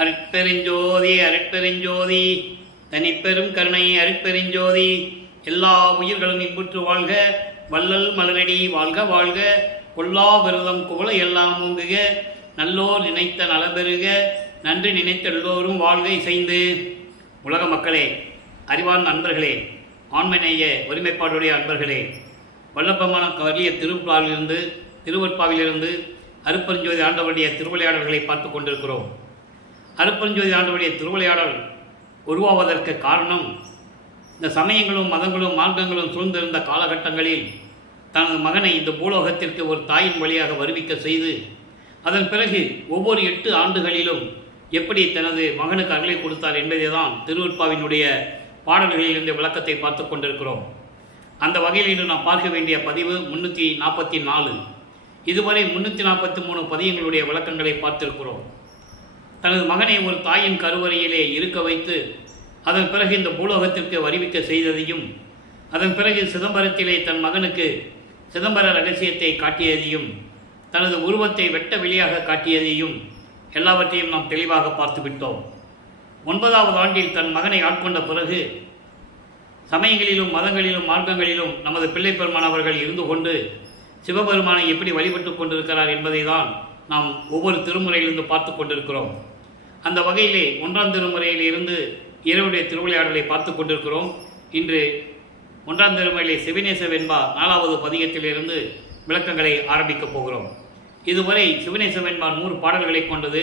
அருட்பெருஞ்சோதி அருட்பெருஞ்சோதி தனிப்பெரும் கருணை அருட்பெருஞ்சோதி. எல்லா உயிர்களும் இன்புற்று வாழ்க, வள்ளல் மலரடி வாழ்க வாழ்க, கொல்லா விரதம் குவள எல்லாம் ஓங்குக, நல்லோர் நினைத்த நலபெறுக, நன்றி நினைத்த எல்லோரும் வாழ்கை செய்து. உலக மக்களே, அறிவார்ந்த அன்பர்களே, ஆண்மநேய ஒருமைப்பாடுடைய அன்பர்களே, வல்லப்பமான கலிய திருவற்பாவிலிருந்து அருட்பெருஞ்சோதி ஆண்டவருடைய திருவிளையாடல்களை பார்த்து கொண்டிருக்கிறோம். அருட்பெருஞ்சோதி ஆண்டவருடைய திருவிளையாடல் உருவாவதற்கு காரணம், இந்த சமயங்களும் மதங்களும் மார்க்கங்களும் சூழ்ந்திருந்த காலகட்டங்களில் தனது மகனை இந்த பூலோகத்திற்கு ஒரு தாயின் வழியாக வருவிக்க செய்து, அதன் பிறகு ஒவ்வொரு 8 ஆண்டுகளிலும் எப்படி தனது மகனுக்கு அருளை கொடுத்தார் என்பதை தான் திருவற்பாவினுடைய பாடல்களில் இருந்த விளக்கத்தை பார்த்து கொண்டிருக்கிறோம். அந்த வகையில் இன்று நாம் பார்க்க வேண்டிய பதிவு 344. இதுவரை 343 பதியங்களுடைய விளக்கங்களை பார்த்திருக்கிறோம். தனது மகனை ஒரு தாயின் கருவறையிலே இருக்க வைத்து அதன் பிறகு இந்த பூலோகத்திற்கு வருவிக்க செய்ததையும், அதன் பிறகு சிதம்பரத்திலே தன் மகனுக்கு சிதம்பர ரகசியத்தை காட்டியதையும், தனது உருவத்தை வெட்ட வெளியாக காட்டியதையும் எல்லாவற்றையும் நாம் தெளிவாக பார்த்துவிட்டோம். 9வது ஆண்டில் தன் மகனை ஆட்கொண்ட பிறகு சமயங்களிலும் மதங்களிலும் மார்க்கங்களிலும் நமது பிள்ளை பெருமான் அவர்கள் இருந்து கொண்டு சிவபெருமானை எப்படி வழிபட்டு கொண்டிருக்கிறார் என்பதை தான் நாம் ஒவ்வொரு திருமுறையிலிருந்து பார்த்து கொண்டிருக்கிறோம். அந்த வகையிலே 1ஆம் திருமுறையில் இருந்து இறைவனுடைய திருவிளையாடலை பார்த்து கொண்டிருக்கிறோம். இன்று 1ஆம் திருமுறையிலே சிவநேச வெண்பா 4வது பதிகத்திலிருந்து விளக்கங்களை ஆரம்பிக்கப் போகிறோம். இதுவரை சிவநேச வெண்பா 100 பாடல்களை கொண்டது.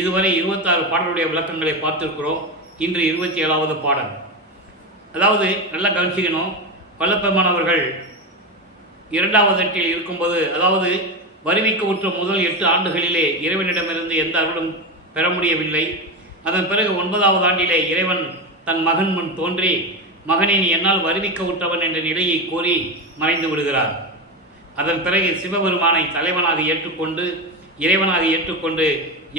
இதுவரை 26 பாடலுடைய விளக்கங்களை பார்த்திருக்கிறோம். இன்று 27வது பாடல். அதாவது நல்லா கவனிச்சிக்கணும், வல்லப்பெருமான் அவர்கள் 2வது எட்டில் இருக்கும்போது, அதாவது வருவிக்க உற்ற முதல் 8 ஆண்டுகளிலே இறைவனிடமிருந்து எந்த அருளும் பெற முடியவில்லை. அதன் பிறகு 9வது ஆண்டிலே இறைவன் தன் மகன் முன் தோன்றி, மகனை நீ என்னால் வருவிக்க உற்றவன் என்ற நிலையை கோரி மறைந்து விடுகிறார். அதன் பிறகு சிவபெருமானை தலைவனாக ஏற்றுக்கொண்டு இறைவனாக ஏற்றுக்கொண்டு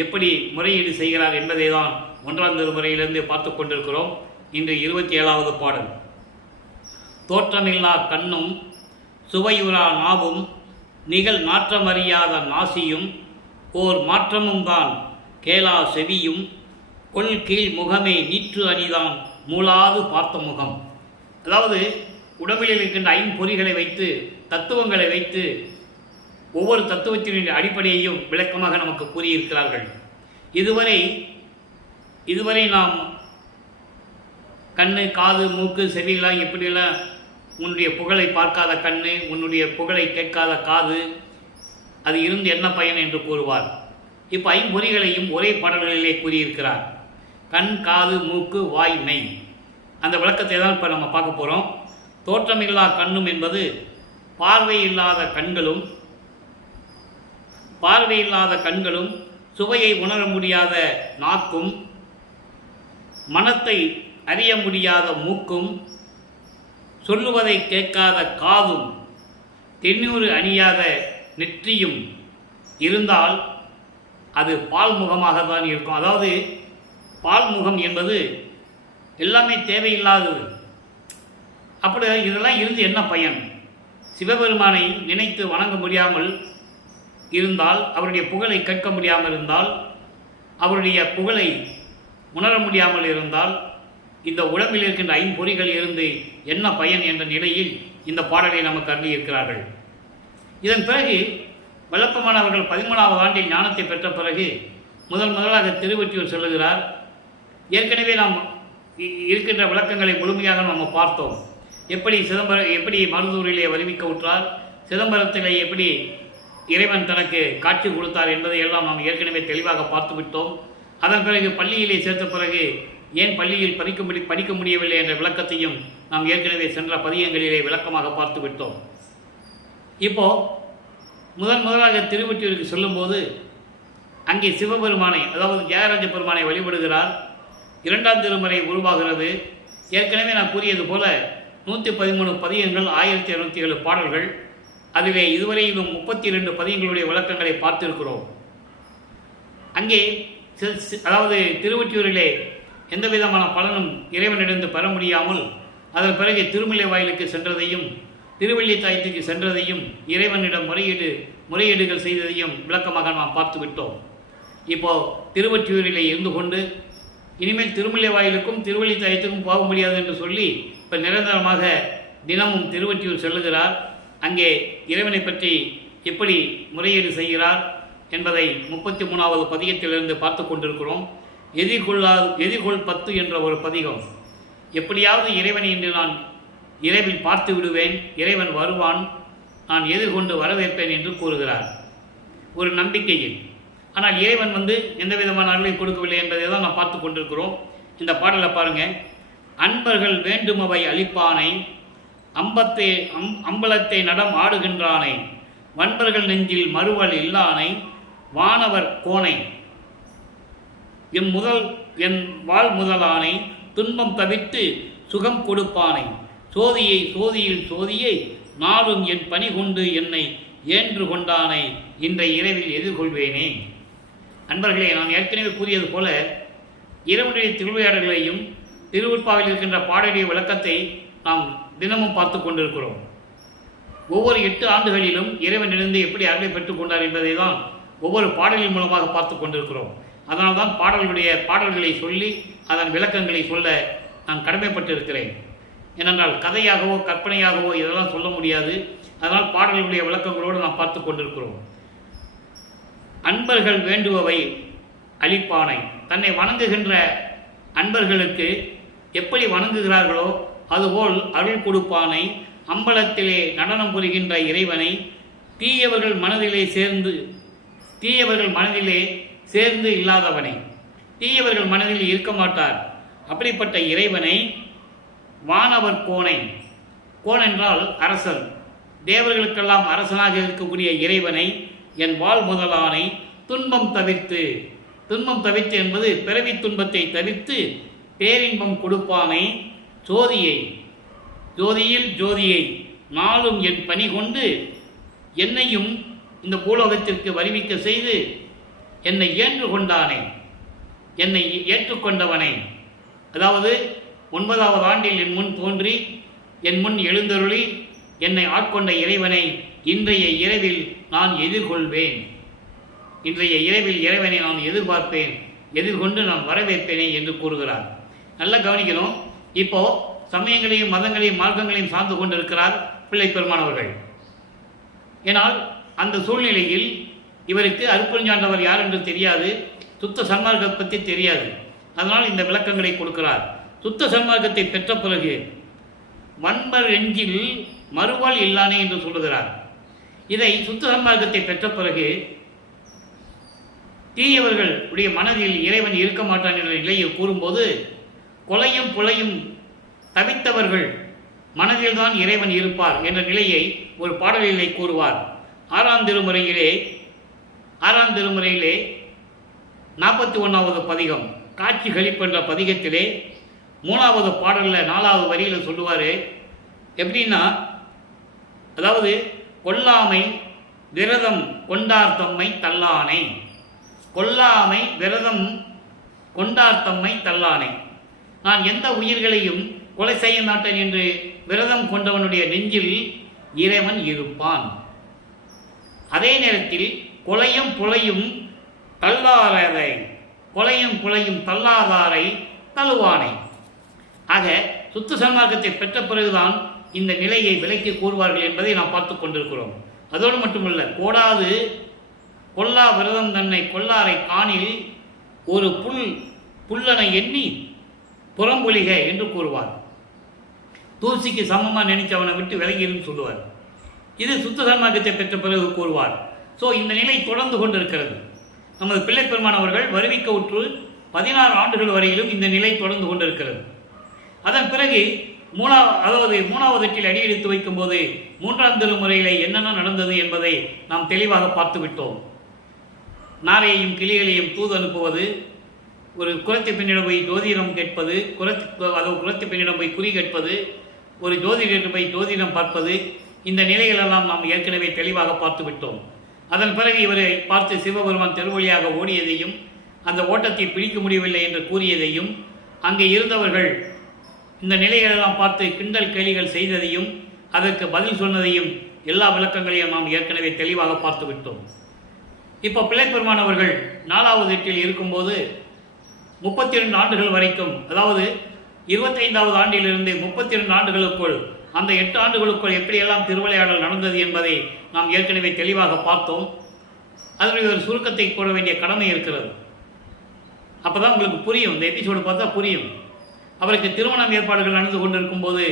எப்படி முறையீடு செய்கிறார் என்பதை தான் 1ஆம் திருமுறையிலிருந்து பார்த்து கொண்டிருக்கிறோம். இன்று 27வது பாடல். தோற்றமில்லா கண்ணும் சுவையுறா நாவும் நிகழ் நாற்றமறியாத நாசியும் ஓர் மாற்றமும் தான் கேளா செவியும் கொள் கீழ் முகமே நீற்று அணிதான் மூளாது பார்த்த முகம். அதாவது உடம்பில் இருக்கின்ற 5 பொறிகளை வைத்து தத்துவங்களை வைத்து ஒவ்வொரு தத்துவத்தினுடைய அடிப்படையையும் விளக்கமாக நமக்கு கூறியிருக்கிறார்கள். இதுவரை நாம் கண்ணு காது மூக்கு செவியெல்லாம் எப்படியெல்லாம் உன்னுடைய புகழை பார்க்காத கண்ணு, உன்னுடைய புகழை கேட்காத காது, அது இருந்து என்ன பயன் என்று கூறுவார். இப்போ 5 பொறிகளையும் ஒரே பாடல்களிலே கூறியிருக்கிறார். கண் காது மூக்கு வாய் மெய், அந்த விளக்கத்தை தான் இப்போ நம்ம பார்க்க போகிறோம். தோற்றமில்லா கண்ணும் என்பது பார்வை இல்லாத கண்களும் சுவையை உணர முடியாத நாக்கும், மனத்தை அறிய முடியாத மூக்கும், சொல்லுவதை கேட்காத காதும், தென்னூறு அணியாத நெற்றியும் இருந்தால் அது பால்முகமாக தான் இருக்கும். அதாவது பால்முகம் என்பது எல்லாமே தேவையில்லாதது. அப்படி இதெல்லாம் இருந்து என்ன பயன்? சிவபெருமானை நினைத்து வணங்க முடியாமல் இருந்தால், அவருடைய புகழை கேட்க முடியாமல் இருந்தால், அவருடைய புகழை உணர முடியாமல் இருந்தால், இந்த உடம்பில் இருக்கின்ற 5 பொறிகள் இருந்து என்ன பயன் என்ற நிலையில் இந்த பாடலை நமக்கு அருளியிருக்கிறார்கள். இதன் பிறகு வல்லப்பெருமான் அவர்கள் 13வது ஆண்டில் ஞானத்தை பெற்ற பிறகு முதலாக திருவொற்றியூர் செல்லுகிறார். ஏற்கனவே நாம் இருக்கின்ற விளக்கங்களை முழுமையாக நம்ம பார்த்தோம். எப்படி மருதூரிலே வருவிக்க உற்றார், சிதம்பரத்திலே எப்படி இறைவன் தனக்கு காட்சி கொடுத்தார் என்பதை எல்லாம் நாம் ஏற்கனவே தெளிவாக பார்த்து விட்டோம். அதன் பிறகு பள்ளியிலே சேர்த்த பிறகு ஏன் பள்ளியில் படிக்க முடியவில்லை என்ற விளக்கத்தையும் நாம் ஏற்கனவே சென்ற பதியங்களிலே விளக்கமாக பார்த்து விட்டோம். இப்போது முதலாக திருவொற்றியூருக்கு சொல்லும்போது அங்கே சிவபெருமானை, அதாவது தியாகராஜ பெருமானை வழிபடுகிறார். 2ஆம் திருமுறை உருவாகிறது. ஏற்கனவே நான் கூறியது போல 113 பதியங்கள், 1207 பாடல்கள். அதிலே இதுவரையிலும் 32 பதியங்களுடைய விளக்கங்களை பார்த்திருக்கிறோம். அங்கே அதாவது திருவொற்றியூரிலே எந்த விதமான பலனும் இறைவனிடந்து பெற முடியாமல் அதன் பிறகு திருமலை வாயிலுக்கு சென்றதையும் திருவள்ளித்தாயத்துக்கு சென்றதையும் இறைவனிடம் முறையீடுகள் செய்ததையும் விளக்கமாக நாம் பார்த்து விட்டோம். இப்போது திருவொற்றியூரிலே இருந்து கொண்டு இனிமேல் திருமலை வாயிலுக்கும் திருவள்ளித்தாயத்துக்கும் போக முடியாது என்று சொல்லி இப்போ நிரந்தரமாக தினமும் திருவொற்றியூர் செல்லுகிறார். அங்கே இறைவனை பற்றி எப்படி முறையீடு செய்கிறார் என்பதை 33வது பதிகத்திலிருந்து பார்த்து கொண்டிருக்கிறோம். எதிர்கொள் 10 என்ற ஒரு பதிகம். எப்படியாவது இறைவனை இன்று நான் இரவில் பார்த்து விடுவேன், இறைவன் வருவான், நான் எதிர்கொண்டு வரவேற்பேன் என்று கூறுகிறார் ஒரு நம்பிக்கையில். ஆனால் இறைவன் எந்த விதமான அருளையும் கொடுக்கவில்லை என்பதை தான் நாம் பார்த்து கொண்டிருக்கிறோம். இந்த பாடலை பாருங்கள். அன்பர்கள் வேண்டுமவை அளிப்பானை, அம்பலத்தை நடம் ஆடுகின்றானை, வன்பர்கள் நெஞ்சில் மறுவல் இல்லானை, வானவர் கோனை, என் வாழ் முதலானை, துன்பம் தவிர்த்து சுகம் கொடுப்பானை, சோதியில் சோதியை நாளும் என் பணி கொண்டு என்னை ஏன்று கொண்டானை, இன்றைய இரவில் எதிர்கொள்வேனே. அன்பர்களே, நான் ஏற்கனவே கூறியது போல இறைவனுடைய திருவிளையாடல்களையும் திருவுற்பாவில் இருக்கின்ற பாடலுடைய விளக்கத்தை நாம் தினமும் பார்த்து கொண்டிருக்கிறோம். ஒவ்வொரு 8 ஆண்டுகளிலும் இறைவனிலிருந்து எப்படி அருளை பெற்றுக் கொண்டார் என்பதை தான் ஒவ்வொரு பாடலின் மூலமாக பார்த்து கொண்டிருக்கிறோம். அதனால்தான் பாடல்களை சொல்லி அதன் விளக்கங்களை சொல்ல நான் கடமைப்பட்டிருக்கிறேன். ஏனென்றால் கதையாகவோ கற்பனையாகவோ இதெல்லாம் சொல்ல முடியாது. அதனால் பாடல்களுடைய விளக்கங்களோடு நாம் பார்த்து கொண்டிருக்கிறோம். அன்பர்கள் வேண்டுபவை அளிப்பானை, தன்னை வணங்குகின்ற அன்பர்களுக்கு எப்படி வணங்குகிறார்களோ அதுபோல் அருள் கொடுப்பானை, அம்பலத்திலே நடனம் புரிகின்ற இறைவனை, தீயவர்கள் மனதிலே சேர்ந்து இல்லாதவனை, தீயவர்கள் மனதில் இருக்க மாட்டார் அப்படிப்பட்ட இறைவனை, வானவர் கோனை, கோன் என்றால் அரசன், தேவர்களுக்கெல்லாம் அரசனாக இருக்கக்கூடிய இறைவனை, என் வாழ் முதலானை, துன்பம் தவிர்த்து என்பது பிறவி துன்பத்தை தவிர்த்து பேரின்பம் கொடுப்பானை, ஜோதியை நாளும் என் பணி கொண்டு என்னையும் இந்த பூலோகத்திற்கு வருவிக்க செய்து என்னை ஏற்று கொண்டானே, என்னை ஏற்றுக்கொண்டவனை, அதாவது 9வது ஆண்டில் என் முன் தோன்றி என் முன் எழுந்தருளி என்னை ஆட்கொண்ட இறைவனை இன்றைய இரவில் நான் எதிர்கொள்வேன், இன்றைய இரவில் இறைவனை நான் எதிர்பார்ப்பேன், எதிர்கொண்டு நான் வரவேற்பேனே என்று கூறுகிறார். நல்லா கவனிக்கணும். இப்போ சமயங்களையும் மதங்களையும் மார்க்கங்களையும் சார்ந்து கொண்டிருக்கிறார் பிள்ளை பெருமானவர்கள். ஏனால் அந்த சூழ்நிலையில் இவருக்கு அருட்பெருஞ்சாண்டவர் யார் என்று தெரியாது, சுத்த சன்மார்க்கத்தை பற்றி தெரியாது. அதனால் இந்த விளக்கங்களை கொடுக்கிறார். சுத்த சன்மார்க்கத்தை பெற்ற பிறகு வன்பர் நெஞ்சில் மறுவாள் இல்லானே என்று சொல்லுகிறார். இதை சுத்த சன்மார்க்கத்தை பெற்ற பிறகு தீயவர்கள் உடைய மனதில் இறைவன் இருக்க மாட்டான் என்ற நிலையை கூறும்போது, கொலையும் புலையும் தவித்தவர்கள் மனதில்தான் இறைவன் இருப்பார் என்ற நிலையை ஒரு பாடலிலே கூறுவார். 6ஆம் திருமுறையிலே 41வது பதிகம் காட்சி கழிப்பு என்ற பதிகத்திலே 3வது பாடலில் 4வது வரியில் சொல்லுவார். எப்படின்னா, அதாவது கொல்லாமை விரதம் கொண்டார் தம்மை தல்லானை, கொல்லாமை விரதம் கொண்டார் தம்மை தல்லானை, நான் எந்த உயிர்களையும் கொலை செய்ய மாட்டேன் என்று விரதம் கொண்டவனுடைய நெஞ்சில் இறைவன் இருப்பான். அதே நேரத்தில் கொலையும் புலையும் தள்ளாதாரை தழுவானை. ஆக சுத்த சன்மார்க்கத்தை பெற்ற பிறகுதான் இந்த நிலையை விலைக்கு கூறுவார்கள் என்பதை நாம் பார்த்து கொண்டிருக்கிறோம். அதோடு மட்டுமல்ல, கொல்லா விரதம் தன்னை கொல்லாரை காணில் ஒரு புல்லனை எண்ணி புறம்பொலிக என்று கூறுவார். தூசிக்கு சமமாக நினைச்சு அவனை விட்டு விலகின்னு சொல்லுவார். இது சுத்த சன்மார்க்கத்தை பெற்ற பிறகு கூறுவார். ஸோ இந்த நிலை தொடர்ந்து கொண்டிருக்கிறது. நமது பிள்ளை பெருமானவர்கள் வருவிக்க உற்று 16 ஆண்டுகள் வரையிலும் இந்த நிலை தொடர்ந்து கொண்டிருக்கிறது. அதன் பிறகு 3வது எட்டில் அடியெடுத்து வைக்கும்போது 3ஆம் திருமுறையிலே என்னென்ன நடந்தது என்பதை நாம் தெளிவாக பார்த்து விட்டோம். நாரையையும் கிளிகளையும் தூது அனுப்புவது, ஒரு குலத்தை பெண்ணிடம் போய் ஜோதிடம் கேட்பது, குலத்தை பெண்ணிடம் போய் குறி கேட்பது, ஒரு ஜோதிடத்தை போய் ஜோதிடம் பார்ப்பது, இந்த நிலைகளெல்லாம் நாம் ஏற்கனவே தெளிவாக பார்த்து விட்டோம். அதன் பிறகு இவரை பார்த்து சிவபெருமான் திருவழியாக ஓடியதையும் அந்த ஓட்டத்தை பிடிக்க முடியவில்லை என்று கூறியதையும், அங்கே இருந்தவர்கள் இந்த நிலைகளெல்லாம் பார்த்து கிண்டல் கேலிகள் செய்ததையும் அதற்கு பதில் சொன்னதையும் எல்லா விளக்கங்களையும் நாம் ஏற்கனவே தெளிவாக பார்த்து விட்டோம். இப்போ பிள்ளைப்பெருமான் அவர்கள் 4வது எட்டில் இருக்கும்போது 32 ஆண்டுகள் வரைக்கும், அதாவது 25வது ஆண்டிலிருந்து 32 ஆண்டுகளுக்குள், அந்த 8 ஆண்டுகளுக்குள் எப்படியெல்லாம் திருவிளையாடல் நடந்தது என்பதை நாம் ஏற்கனவே தெளிவாக பார்த்தோம். அதனுடைய ஒரு சுருக்கத்தை கூற வேண்டிய கடமை இருக்கிறது. அப்போ தான் உங்களுக்கு புரியும், இந்த எபிசோடு பார்த்தா புரியும். அவருக்கு திருமணம் ஏற்பாடுகள் நடந்து கொண்டிருக்கும் போது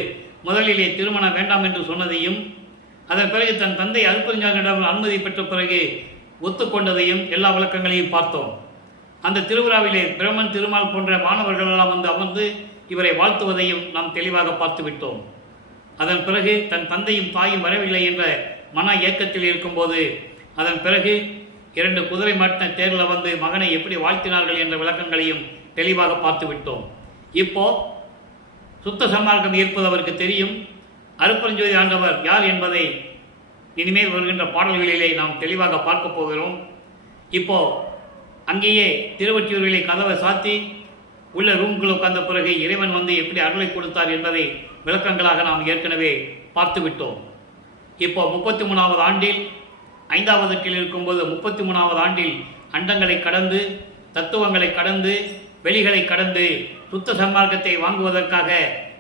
முதலிலே திருமணம் வேண்டாம் என்று சொன்னதையும், அதன் பிறகு தன் தந்தை அருட்பெருஞ்சாண்டனிடம் அனுமதி பெற்ற பிறகு ஒத்துக்கொண்டதையும் எல்லா விளக்கங்களையும் பார்த்தோம். அந்த திருவிழாவிலே பிரம்மன், திருமால் போன்ற மாணவர்கள் எல்லாம் வந்து அமர்ந்து இவரை வாழ்த்துவதையும் நாம் தெளிவாக பார்த்து விட்டோம். அதன் பிறகு தன் தந்தையும் தாயும் வரவில்லை என்ற மன ஏக்கத்தில் இருக்கும்போது அதன் பிறகு 2 குதிரை மாட்டின தேரில் வந்து மகனை எப்படி வாழ்த்தினார்கள் என்ற விளக்கங்களையும் தெளிவாக பார்த்து விட்டோம். இப்போ சுத்த சன்மார்க்கம் இருப்பது அவருக்கு தெரியும். அருட்பெருஞ்சோதி ஆண்டவர் யார் என்பதை இனிமேல் வருகின்ற பாடல்களிலே நாம் தெளிவாக பார்க்க போகிறோம். இப்போ அங்கேயே திருவொற்றியூரிலே கதவை சாத்தி உள்ள ரூம்குள் உட்கார்ந்த பிறகு இறைவன் வந்து எப்படி அருளை கொடுத்தார் என்பதை விளக்கங்களாக நாம் ஏற்கனவே பார்த்து விட்டோம். இப்போ 33வது ஆண்டில் 5வது எட்டில் இருக்கும்போது 33வது ஆண்டில் அண்டங்களை கடந்து, தத்துவங்களை கடந்து, வெளிகளை கடந்து சுத்த சன்மார்க்கத்தை வாங்குவதற்காக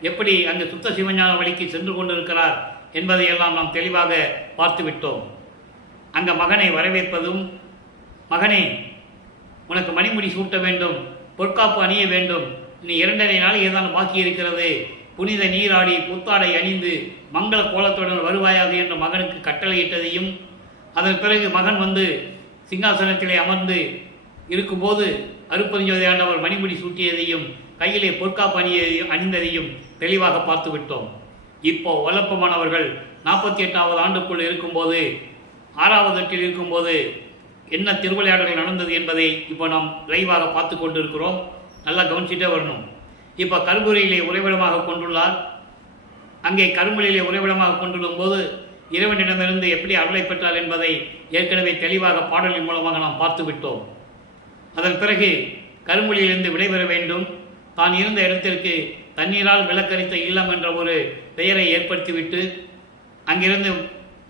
எப்படி அந்த சுத்த சிவஞான வழிக்கு சென்று கொண்டிருக்கிறார் என்பதையெல்லாம் நாம் தெளிவாக பார்த்து விட்டோம். அங்கே மகனை வரவேற்பதும், மகனே உனக்கு மணிமுடி சூட்ட வேண்டும், பொற்காப்பு அணிய வேண்டும், இனி 2.5 நாள் ஏதான் பாக்கி இருக்கிறது, புனித நீராடி புத்தாடை அணிந்து மங்கள கோலத்துடன் வருவாயாக என்று மகனுக்கு கட்டளையிட்டதையும், அதன் பிறகு மகன் வந்து சிங்காசனத்திலே அமர்ந்து இருக்கும்போது அருட்பெருஞ்சோதி ஆண்டவர் மணிமுடி சூட்டியதையும் கையிலே பொற்காப்பு அணிந்ததையும் தெளிவாக பார்த்து விட்டோம். இப்போ வல்லப்பமானவர்கள் 48வது ஆண்டுக்குள் இருக்கும்போது, 6வது எட்டில் இருக்கும்போது என்ன திருவிளையாடல்கள் நடந்தது என்பதை இப்போ நாம் லைவாக பார்த்து கொண்டு இருக்கிறோம். நல்லா கவனிச்சுட்டே வரணும். இப்போ கரும்புரையிலே உறைவிடமாக கொண்டுள்ளார். அங்கே கரும்புரையிலே உறைவிடமாக கொண்டுள்ளும் போது இறைவனிடமிருந்து எப்படி அருளை பெற்றார் என்பதை ஏற்கனவே தெளிவாக பாடலின் மூலமாக நாம் பார்த்து விட்டோம். அதன் பிறகு கரும்புலியிலிருந்து விடைபெற வேண்டும், தான் இருந்த இடத்திற்கு தண்ணீரால் விளக்கரித்த இல்லம் என்ற ஒரு பெயரை ஏற்படுத்திவிட்டு அங்கிருந்து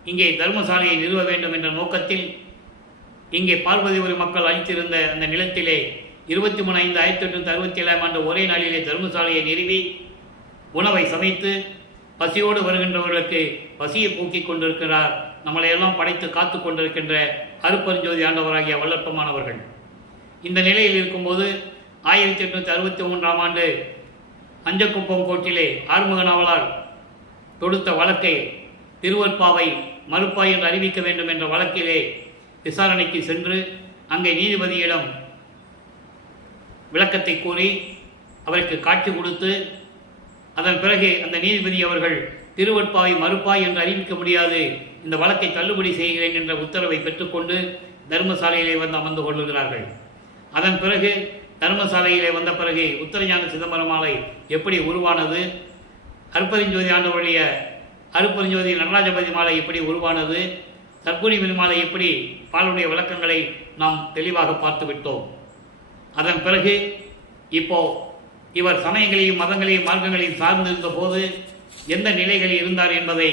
இங்கே தர்மசாலையை நிறுவ வேண்டும் என்ற நோக்கத்தில் இங்கே பார்வதிபுரி மக்கள் அளித்திருந்த அந்த நிலத்திலே 23/5/1867 ஆண்டு ஒரே நாளிலே தர்மசாலையை நிறுவி உணவை சமைத்து பசியோடு வருகின்றவர்களுக்கு பசியை போக்கிக் கொண்டிருக்கிறார். நம்மளையெல்லாம் படைத்து காத்து கொண்டிருக்கின்ற அருட்பெருஞ்சோதி ஆண்டவராகிய வல்லப்பமானவர்கள். இந்த நிலையில் இருக்கும்போது 1863ஆம் ஆண்டு அஞ்சக்குப்பம் கோட்டிலே ஆறுமுக நாவலார் தொடுத்த வழக்கை திருவற்பாவை மறுப்பாய் என்று அறிவிக்க வேண்டும் என்ற வழக்கிலே விசாரணைக்கு சென்று அங்கே நீதிபதியிடம் விளக்கத்தை கூறி அவருக்கு காட்சி கொடுத்து, அதன் பிறகு அந்த நீதிபதி அவர்கள் திருவற்பாவை மறுப்பாய் என்று அறிவிக்க முடியாது, இந்த வழக்கை தள்ளுபடி செய்கிறேன் என்ற உத்தரவை பெற்றுக்கொண்டு தர்மசாலையிலே வந்து அமர்ந்து கொள்ளுகிறார்கள். அதன் பிறகு தர்மசாலையிலே வந்த பிறகு உத்தரஞான சிதம்பரம் மாலை எப்படி உருவானது, அருட்பெருஞ்சோதி ஆண்டவருடைய அருட்பெருஞ்சோதி நடராஜபதி மாலை எப்படி உருவானது, சர்க்குணி மாலை எப்படி பாலுடைய விளக்கங்களை நாம் தெளிவாக பார்த்து விட்டோம். அதன் பிறகு இப்போ இவர் சமயங்களையும் மதங்களையும் மார்க்கங்களையும் சார்ந்திருந்த போது எந்த நிலைகளில் இருந்தார் என்பதை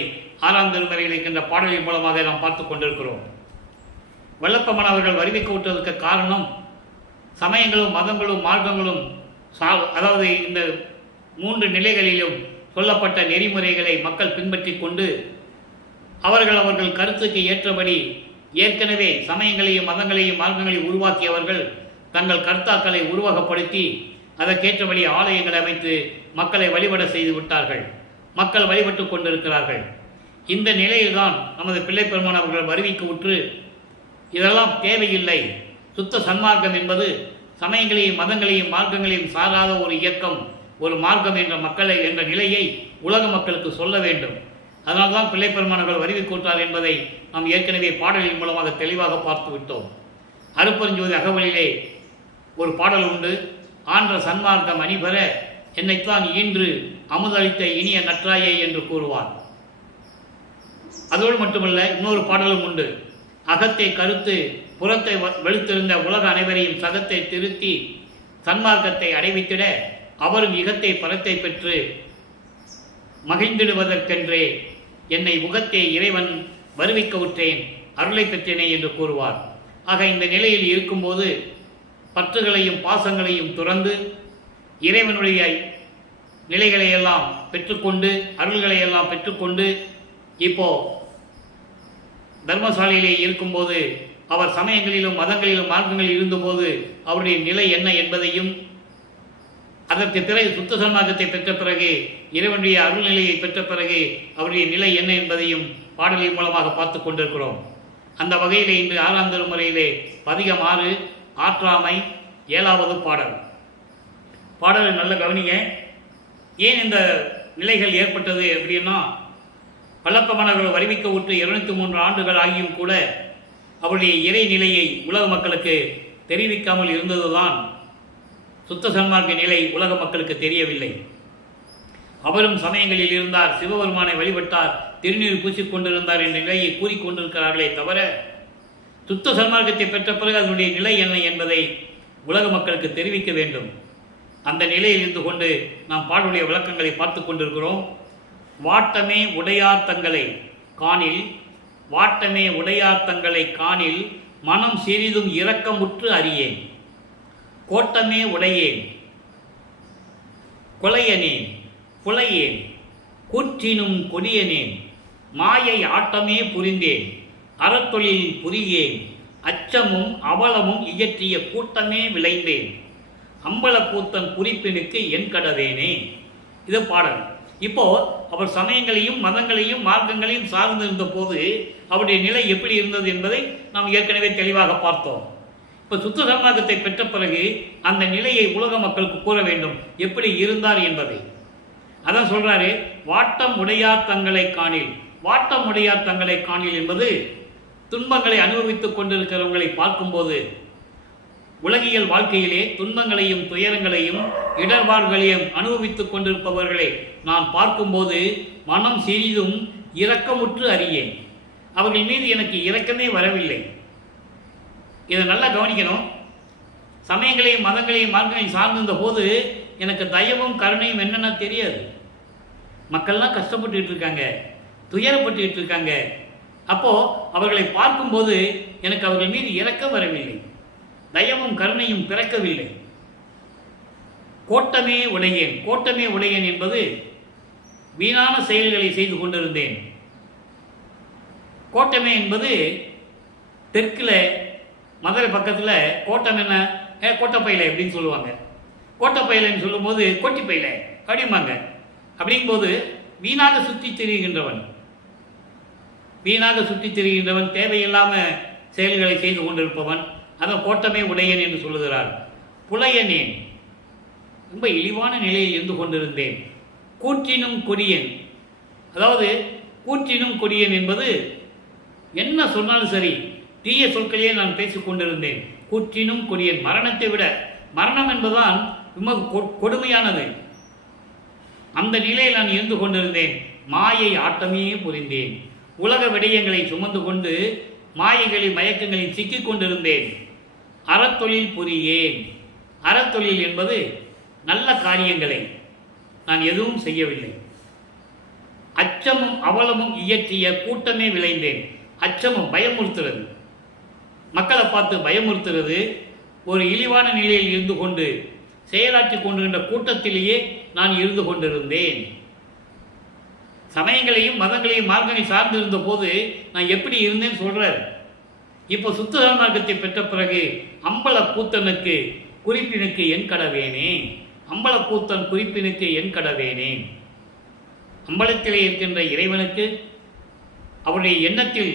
6ஆம் திருமுறையில் இருக்கின்ற பாடலின் மூலமாக நாம் பார்த்து கொண்டிருக்கிறோம். வல்லப்பமன் அவர்கள் வருவிக்க விட்டதற்கு காரணம் சமயங்களும் மதங்களும் மார்க்கங்களும் அதாவது இந்த 3 நிலைகளிலும் சொல்லப்பட்ட நெறிமுறைகளை மக்கள் பின்பற்றி கொண்டு அவர்கள் கருத்துக்கு ஏற்றபடி ஏற்கனவே சமயங்களையும் மதங்களையும் மார்க்கங்களையும் உருவாக்கியவர்கள் தங்கள் கர்த்தாக்களை உருவகப்படுத்தி அதற்கேற்றபடி ஆலயங்களை அமைத்து மக்களை வழிபட செய்து விட்டார்கள். மக்கள் வழிபட்டு கொண்டிருக்கிறார்கள். இந்த நிலையில்தான் நமது பிள்ளை பெருமான் அவர்கள் வருவிக்கு உற்று இதெல்லாம் தேவையில்லை, சுத்த சன்மார்க்கம் என்பது சமயங்களையும் மதங்களையும் மார்க்கங்களையும் சாராத ஒரு இயக்கம், ஒரு மார்க்கம் என்ற நிலையை உலக மக்களுக்கு சொல்ல வேண்டும். அதனால்தான் பிள்ளை பெருமானவர்கள் வருவிக்கூட்டார் என்பதை நாம் ஏற்கனவே பாடலின் மூலமாக தெளிவாக பார்த்து விட்டோம். அருட்பெருஞ்சோதி அகவலிலே ஒரு பாடல் உண்டு. ஆன்ற சன்மார்க்கம் அணிபெற என்னைத்தான் ஈன்று அமுதளித்த இனிய நற்றாயே என்று கூறுவார். அதோடு மட்டுமல்ல, இன்னொரு பாடலும் உண்டு. அகத்தை கருத்து புறத்தை வெளுத்திருந்த உலக அனைவரையும் சகத்தை திருத்தி சன்மார்க்கத்தை அடைவித்திட அவரும் இகத்தை பரத்தை பெற்று மகிழ்ந்திடுவதற்கென்றே என்னை முகத்தை இறைவன் வருவிக்க உற்றேன், அருளை பெற்றேனே என்று கூறுவார். ஆக இந்த நிலையில் இருக்கும்போது பற்றுகளையும் பாசங்களையும் துறந்து இறைவனுடைய நிலைகளை எல்லாம் பெற்றுக்கொண்டு அருள்களை எல்லாம் பெற்றுக்கொண்டு இப்போ தர்மசாலையிலே இருக்கும்போது அவர் சமயங்களிலும் மதங்களிலும் மார்க்கங்களில் இருந்தபோது அவருடைய நிலை என்ன என்பதையும் அதற்கு பிறகு சுத்த சன்மார்க்கத்தை பெற்ற பிறகு இறைவனுடைய அருள்நிலையை பெற்ற பிறகு அவருடைய நிலை என்ன என்பதையும் பாடலின் மூலமாக பார்த்து கொண்டிருக்கிறோம். அந்த வகையிலே இன்று 6ஆம் திருமுறையிலே பதிகம் 6 ஆற்றாமை 7வது பாடலை நல்ல கவனிங்க. ஏன் இந்த நிலைகள் ஏற்பட்டது அப்படின்னா, பல்லப்பமணர்கள் வருவிக்க விட்டு 203 ஆண்டுகள் ஆகியும் கூட அவருடைய இறை நிலையை உலக மக்களுக்கு தெரிவிக்காமல் இருந்ததுதான் சுத்த சன்மார்க்க நிலை உலக மக்களுக்கு தெரியவில்லை. அவரும் சமயங்களில் இருந்தார், சிவபெருமானை வழிபட்டார், திருநீர் பூசிக்கொண்டிருந்தார் என்ற நிலையை கூறிக்கொண்டிருக்கிறார்களே தவிர சுத்த சன்மார்க்கத்தை பெற்ற பிறகு அதனுடைய நிலை என்ன என்பதை உலக மக்களுக்கு தெரிவிக்க வேண்டும். அந்த நிலையில் இருந்து கொண்டு நாம் பாடலுடைய விளக்கங்களை பார்த்து கொண்டிருக்கிறோம். வாட்டமே உடையார் தங்களை காணில், வாட்டமே உடையார் தங்களை காணில் மனம் சிறிதும் இரக்கமுற்று அறியேன். கோட்டமே உடையேன் கொலையனேன் புலையேன் கூற்றினும் கொடியனேன் மாயை ஆட்டமே புரிந்தேன் அறத்தொழில் புரியேன் அச்சமும் அவலமும் இயற்றிய கூட்டமே விளைந்தேன் அம்பலக்கூத்தன் குறிப்பினுக்கு என் கடவேனே. இது பாடல். இப்போ அவர் சமயங்களையும் மதங்களையும் மார்க்கங்களையும் சார்ந்திருந்த போது அவருடைய நிலை எப்படி இருந்தது என்பதை நாம் ஏற்கனவே தெளிவாக பார்த்தோம். இப்போ சுத்த சன்மார்க்கத்தை பெற்ற பிறகு அந்த நிலையை உலக மக்களுக்கு கூற வேண்டும், எப்படி இருந்தார் என்பதை. அதான் சொல்றாரு, வாட்டம் உடையார் தங்களை காணில். வாட்டம் உடையார் தங்களை காணில் என்பது துன்பங்களை அனுபவித்துக் கொண்டிருக்கிறவங்களை பார்க்கும்போது, உலகியல் வாழ்க்கையிலே துன்பங்களையும் துயரங்களையும் இடர்பாடுகளையும் அனுபவித்துக் கொண்டிருப்பவர்களை நான் பார்க்கும்போது மனம் சிறிதும் இரக்கமுற்று அறியேன். அவர்கள் மீது எனக்கு இரக்கமே வரவில்லை. இதை நல்லா கவனிக்கணும். சமயங்களையும் மதங்களையும் மார்க்கங்களையும் சார்ந்திருந்த போது எனக்கு தயவும் கருணையும் என்னென்ன தெரியாது. மக்கள்லாம் கஷ்டப்பட்டுக்கிட்டு இருக்காங்க, துயரப்பட்டுக்கிட்டு இருக்காங்க. அப்போ அவர்களை பார்க்கும்போது எனக்கு அவர்கள் மீது இரக்கம் வரவில்லை, தயவும் கருணையும் பிறக்கவில்லை. கோட்டமே உடையேன். கோட்டமே உடையேன் என்பது வீணான செயல்களை செய்து கொண்டிருந்தேன். கோட்டமே என்பது தெற்கில் மதுரை பக்கத்தில் கோட்டம் என்ன, கோட்டப்பையில அப்படின்னு சொல்லுவாங்க. கோட்டப்பையிலன்னு சொல்லும்போது கோட்டிப்பையில அப்படிம்பாங்க. அப்படிங்கும்போது வீணாக சுற்றி திரிகின்றவன், வீணாக சுற்றி திரிகின்றவன், தேவையில்லாமல் செயல்களை செய்து கொண்டிருப்பவன், அதான் கோட்டமே உடையன் என்று சொல்லுகிறார். புலையனேன், ரொம்ப இழிவான நிலையில் இருந்து கொண்டிருந்தேன். கூற்றினும் கொடியன், அதாவது கூற்றினும் கொடியன் என்பது என்ன சொன்னாலும் சரி தீய சொற்களையே நான் பேசிக் கொண்டிருந்தேன். கூற்றினும் கொடியன், மரணத்தை விட மரணம் என்பதுதான் ரொம்ப கொடுமையானது. அந்த நிலையில் நான் இருந்து கொண்டிருந்தேன். மாயை ஆட்டமே புரிந்தேன். உலக விடயங்களை சுமந்து கொண்டு மாயைகளில் மயக்கங்களில் சிக்கிக் கொண்டிருந்தேன். அறத்தொழில் புரியேன். அறத்தொழில் என்பது நல்ல காரியங்களை நான் எதுவும் செய்யவில்லை. அச்சமும் அவலமும் இயற்றிய கூட்டமே விளைந்தேன். அச்சமும் பயமுறுத்துறது, மக்களை பார்த்து பயமுறுத்துறது, ஒரு இழிவான நிலையில் இருந்து கொண்டு செயலாற்றி கொண்டிருந்த கூட்டத்திலேயே நான் இருந்து கொண்டிருந்தேன். சமயங்களையும் மதங்களையும் மார்க்கங்களை சார்ந்திருந்த போது நான் எப்படி இருந்தேன்னு சொல்றார். இப்போ சுத்த சன்மார்க்கத்தை பெற்ற பிறகு அம்பலக்கூத்தனுக்கு குறிப்பினுக்கு என் கடவேனே. அம்பலக்கூத்தன் குறிப்பினுக்கு என் கடவேனே. அம்பலத்திலே இருக்கின்ற இறைவனுக்கு அவருடைய எண்ணத்தில்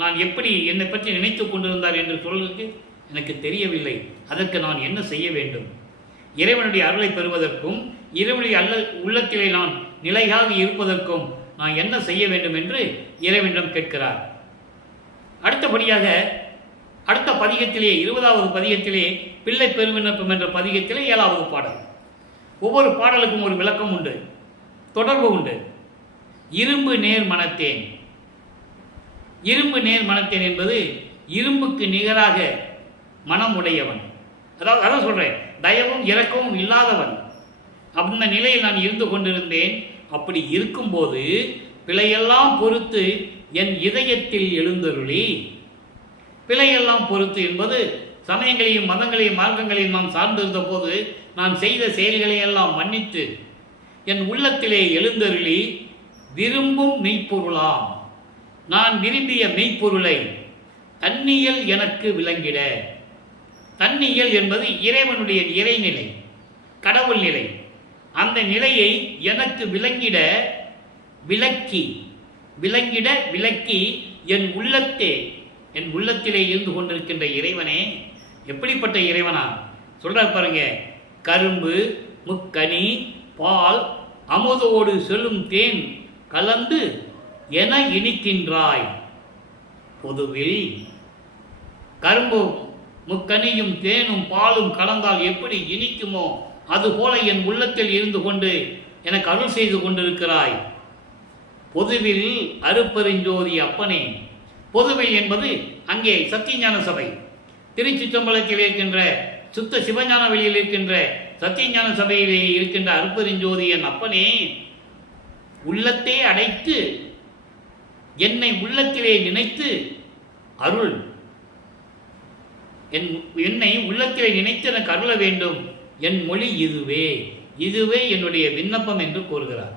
நான் எப்படி என்னை பற்றி நினைத்து கொண்டிருந்தார் என்று சொல்வதற்கு எனக்கு தெரியவில்லை. அதற்கு நான் என்ன செய்ய வேண்டும்? இறைவனுடைய அருளை பெறுவதற்கும் இறைவனுடைய உள்ளத்திலே நான் நிலையாக இருப்பதற்கும் நான் என்ன செய்ய வேண்டும் என்று இறைவனிடம் கேட்கிறார். அடுத்தபடியாக அடுத்த பதிகத்திலே 20வது பதிகத்திலே பிள்ளை பெருவிண்ணப்பம் என்ற பதிகத்திலே 7வது பாடல். ஒவ்வொரு பாடலுக்கும் ஒரு விளக்கம் உண்டு, தொடர்பு உண்டு. இரும்பு நேர் மனத்தேன். இரும்பு நேர் மனத்தேன் என்பது இரும்புக்கு நிகராக மனம் உடையவன், அதாவது அதான் சொல்றேன், தயவும் இரக்கமும் இல்லாதவன். அந்த நிலையில் நான் இருந்து கொண்டிருந்தேன். அப்படி இருக்கும்போது பிழையெல்லாம் பொறுத்து என் இதயத்தில் எழுந்தருளி. பிழையெல்லாம் பொறுத்து என்பது சமயங்களையும் மதங்களையும் மார்க்கங்களையும் நாம் சார்ந்திருந்த போது நான் செய்த செயல்களை எல்லாம் மன்னித்து என் உள்ளத்திலே எழுந்தருளி விரும்பும் மெய்ப்பொருளாம் நான் விரும்பிய மெய்ப்பொருளை தன்னியல் எனக்கு விளங்கிட. தன்னியல் என்பது இறைவனுடைய இறைநிலை, கடவுள் நிலை. அந்த நிலையை எனக்கு விளங்கிட விளக்கி என் உள்ளத்திலே இருந்து கொண்டிருக்கின்ற இறைவனே. எப்படிப்பட்ட இறைவனா சொல்றார் பாருங்க. கரும்பு முக்கனி பால் அமுதோடு செல்லும் தேன் கலந்து என இனிக்கின்றாய். பொதுவில் கரும்பு முக்கனியும் தேனும் பாலும் கலந்தால் எப்படி இனிக்குமோ அதுபோல என் உள்ளத்தில் இருந்து கொண்டு எனக்கு அருள் செய்து கொண்டிருக்கிறாய். பொதுவில் அருப்பெருஞ்சோதி அப்பனே. பொதுவில் என்பது அங்கே சத்தியஞான சபை, திருச்சிற்றம்பலத்தில் இருக்கின்ற சுத்த சிவஞான வெளியில் இருக்கின்ற சத்தியஞான சபையிலே இருக்கின்ற அருப்பெருஞ்சோதி என் அப்பனே, உள்ளத்தை அடைத்து என்னை உள்ளத்திலே நினைத்து அருள். என்னை உள்ளத்திலே நினைத்து எனக்கு அருள வேண்டும். என் மொழி இதுவே என்னுடைய விண்ணப்பம் என்று கூறுகிறார்.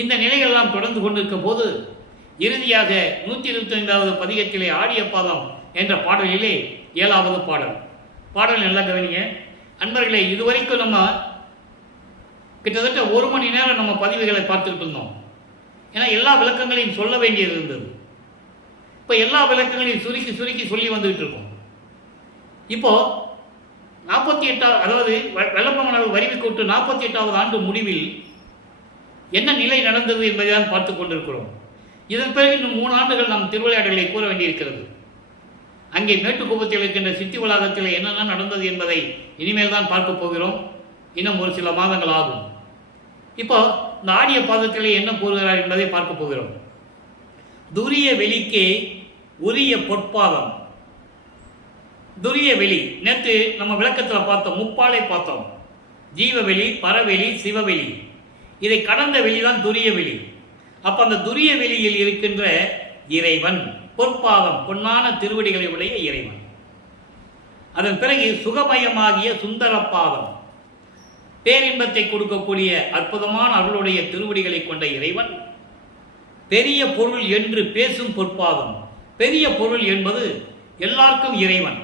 இந்த நிலைகளெல்லாம் தொடர்ந்து கொண்டிருக்கும் போது இறுதியாக 125வது பதிகத்திலே ஆடிய பாதம் என்ற பாடலிலே 7வது பாடல் நல்லா கவனிங்க அன்பர்களே. இதுவரைக்கும் நம்ம கிட்டத்தட்ட 1 மணி நேரம் நம்ம பதிவுகளை பார்த்துட்டு இருந்தோம். ஏன்னா எல்லா விளக்கங்களையும் சொல்ல வேண்டியது இருந்தது. இப்போ எல்லா விளக்கங்களையும் சுருக்கி சொல்லி வந்துகிட்டு இருக்கோம். இப்போ 48 அதாவது வெள்ளப்பமணர் வரிவிக்கூட்டு 48வது ஆண்டு முடிவில் என்ன நிலை நடந்தது என்பதை தான் பார்த்து கொண்டிருக்கிறோம். இதன் பிறகு இன்னும் 3 ஆண்டுகள் நாம் திருவிளையாடல்களை கூற வேண்டியிருக்கிறது. அங்கே மேட்டுக்குப்பத்தில் இருக்கின்ற சித்தி வளாகத்தில் என்னென்ன நடந்தது என்பதை இனிமேல் தான் பார்க்க போகிறோம். இன்னும் ஒரு சில மாதங்கள் ஆகும். இப்போ இந்த ஆடிய பாதத்திலே என்ன கூறுகிறார் என்பதை பார்க்க போகிறோம். துரிய வெளிக்கே உரிய பொற்பாதம். துரிய வெளி நேற்று நம்ம விளக்கத்தில் பார்த்தோம், முப்பாலை பார்த்தோம். ஜீவவெளி, பரவெளி, சிவவெளி. இதை கடந்த வெளிதான் துரிய வெளி. அப்ப அந்த துரிய வெளியில் இருக்கின்ற இறைவன் பொற்பாதம், பொன்னான திருவடிகளை உடைய இறைவன். அதன் பிறகு சுகமயமாகிய சுந்தர பாதம், பேரின்பத்தை கொடுக்கக்கூடிய அற்புதமான அருளுடைய திருவடிகளை கொண்ட இறைவன். பெரிய பொருள் என்று பேசும் பொற்பாதம். பெரிய பொருள் என்பது எல்லாருக்கும் இறைவன்,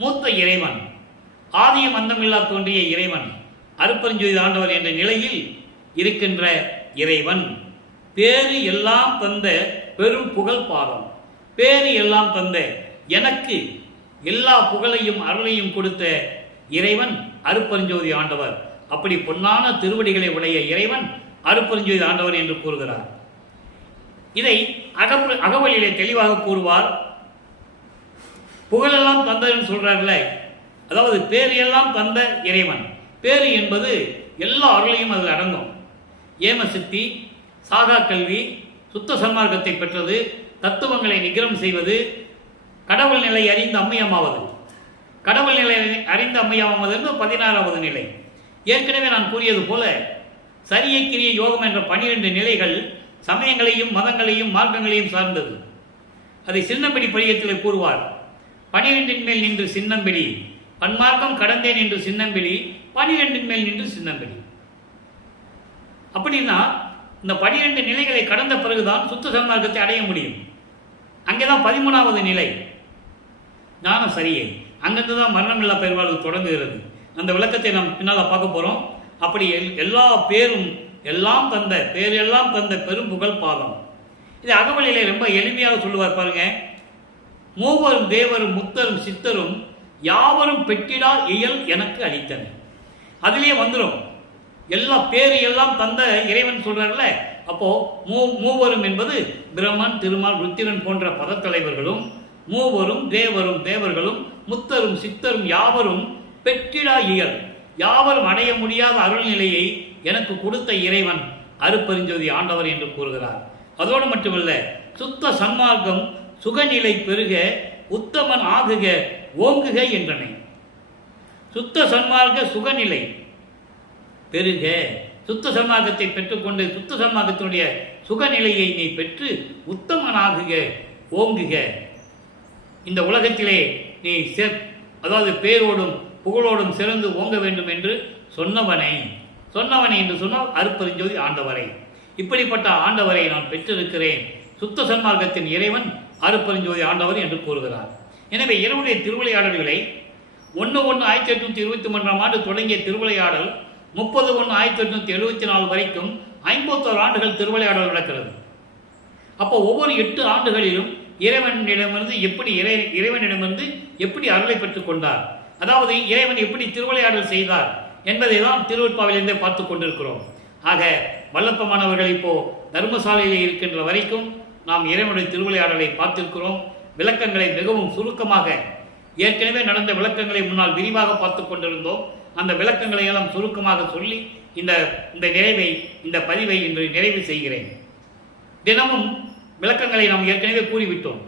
மூத்த இறைவன், ஆதியம் அந்தமில்லா தோன்றிய இறைவன், அருப்பெருஞ்சோதி ஆண்டவர் என்ற நிலையில் இருக்கின்ற இறைவன். பேரு எல்லாம் தந்த பெரும் புகழ் பாதம். பேரு எல்லாம் தந்த, எனக்கு எல்லா புகழையும் அருளையும் கொடுத்த இறைவன் அருப்பெருஞ்சோதி ஆண்டவர். அப்படி பொன்னான திருவடிகளை உடைய இறைவன் அருப்பெருஞ்சோதி ஆண்டவர் என்று கூறுகிறார். இதை அகவலிலே தெளிவாக கூறுவார். புகழெல்லாம் தந்தன்னு சொல்றார்ல, அதாவது பேரு எல்லாம் தந்த இறைவன். பேரு என்பது எல்லா அருளையும் அதில் அடங்கும். ஏமசித்தி, சாகா கல்வி, சுத்த சன்மார்க்கத்தை பெற்றது, தத்துவங்களை நிகரம் செய்வது, கடவுள் நிலை அறிந்த அம்மையமாவது. கடவுள் நிலை அறிந்த அம்மையாவது என்பது 16வது நிலை. ஏற்கனவே நான் கூறியது போல சரியை கிரிய யோகம் என்ற 12 நிலைகள் சமயங்களையும் மதங்களையும் மார்க்கங்களையும் சார்ந்தது. அதை சின்னம்படி படியத்தில் கூறுவார். 12 மேல் நின்று சின்னம்பிடி, பன்மார்க்கம் கடந்தேன் என்று சின்னம்பிடி, 12 மேல் நின்று சின்னம்பிடி. அப்படின்னா இந்த 12 நிலைகளை கடந்த பிறகுதான் சுத்த சன்மார்க்கத்தை அடைய முடியும். அங்கேதான் 13வது நிலை ஞான சரியை. அங்கிருந்து தான் மரணமில்லா பெருவாழ்வு தொடங்குகிறது. அந்த விளக்கத்தை நாம் பின்னால் பார்க்க போகிறோம். அப்படி எல்லா பேரும் எல்லாம் தந்த, பேரெல்லாம் தந்த பெரும் புகழ் பாதம். இது அகவலிலே ரொம்ப எளிமையாக சொல்லுவார் பாருங்க. மூவரும் தேவரும் முத்தரும் சித்தரும் யாவரும் பெற்றிடா இயல் எனக்கு அளித்தன. அதிலேயே வந்துடும் எல்லா பேரு எல்லாம் தந்த இறைவன் சொல்றாருல. அப்போ மூவரும் என்பது பிரம்மன், திருமால், ருத்திரன் போன்ற பதத்தலைவர்களும், மூவரும் தேவரும் தேவர்களும், முத்தரும் சித்தரும் யாவரும் பெற்றிடா இயல், யாவரும் அடைய முடியாத அருள்நிலையை எனக்கு கொடுத்த இறைவன் அருப்பெருஞ்சோதி ஆண்டவர் என்று கூறுகிறார். அதோடு மட்டுமல்ல, சுத்த சன்மார்க்கம் சுகநிலை பெருக உத்தமன் ஆகுக ஓங்குக என்றனை. சுத்த சன்மார்க்க சுகநிலை பெருக, சுத்த சன்மார்க்கத்தை பெற்றுக்கொண்டு சுத்த சன்மார்க்கத்தினுடைய சுகநிலையை நீ பெற்று உத்தமனாகுக ஓங்குக. இந்த உலகத்திலே நீ அதாவது பேரோடும் புகழோடும் சிறந்து ஓங்க வேண்டும் என்று சொன்னவனை என்று சொன்னால் அருட்பெருஞ்சோதி ஆண்டவரை. இப்படிப்பட்ட ஆண்டவரை நான் பெற்றிருக்கிறேன். சுத்த சன்மார்க்கத்தின் இறைவன் அருட்பெருஞ்சோதி ஆண்டவர் என்று கூறுகிறார். எனவே இறைவனுடைய திருவிளையாடல்களை 1/1/1823 தொடங்கிய திருவிளையாடல் 30/1/1874 வரைக்கும் 51 ஆண்டுகள் திருவிளையாடல் நடக்கிறது. அப்போ ஒவ்வொரு 8 ஆண்டுகளிலும் இறைவனிடமிருந்து எப்படி அருளை பெற்றுக் கொண்டார், அதாவது இறைவன் எப்படி திருவிளையாடல் செய்தார் என்பதை தான் திருவெட்பாவிலிருந்தே பார்த்து கொண்டிருக்கிறோம். ஆக வல்லப்பமானவர்கள் இப்போ தர்மசாலையில் இருக்கின்ற வரைக்கும் நாம் இறைவனுடைய திருவிளையாடலை பார்த்திருக்கிறோம். விளக்கங்களை மிகவும் சுருக்கமாக, ஏற்கனவே நடந்த விளக்கங்களை முன்னால் விரிவாக பார்த்து கொண்டிருந்தோம். அந்த விளக்கங்களை எல்லாம் சுருக்கமாக சொல்லி இந்த பதிவை இன்று நிறைவு செய்கிறேன். தினமும் விளக்கங்களை நாம் ஏற்கனவே கூறிவிட்டோம்.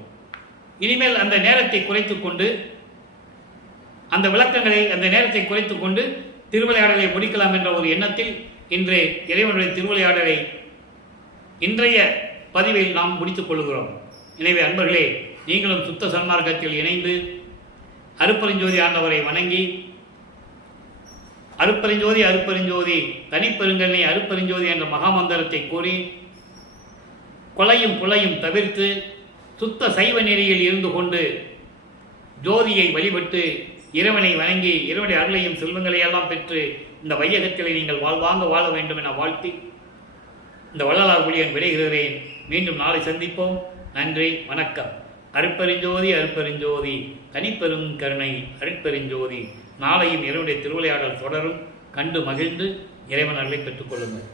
இனிமேல் அந்த நேரத்தை குறைத்துக் கொண்டு திருவிளையாடலை முடிக்கலாம் என்ற ஒரு எண்ணத்தில் இன்று இறைவனுடைய திருவிளையாடலை இன்றைய பதிவில் நாம் முடித்துக் கொள்கிறோம். எனவே அன்பர்களே, நீங்களும் சுத்த சன்மார்க்கத்தில் இணைந்து அருட்பெருஞ்சோதி ஆண்டவரை வணங்கி அருட்பெருஞ்சோதி தனிப்பெருங்கண்ணை அருட்பெருஞ்சோதி என்ற மகாமந்திரத்தை கூறி கொலையும் புலையும் தவிர்த்து சுத்த சைவ நெறியில் இருந்து கொண்டு ஜோதியை வழிபட்டு இறைவனை வணங்கி இறைவனுடைய அருளையும் செல்வங்களை எல்லாம் பெற்று இந்த வையகத்திலே நீங்கள் வாழ வேண்டும் என வாழ்த்தி இந்த வள்ளலார் ஒளியன் விடைகிறேன். மீண்டும் நாளை சந்திப்போம். நன்றி, வணக்கம். அருட்பெருஞ்சோதி தனிப்பெரும் கருணை அருட்பெருஞ்சோதி. நாளையும் இறைவனுடைய திருவிளையாடல் தொடரும். கண்டு மகிழ்ந்து இறைவன் அருளை பெற்றுக் கொள்ளுங்கள்.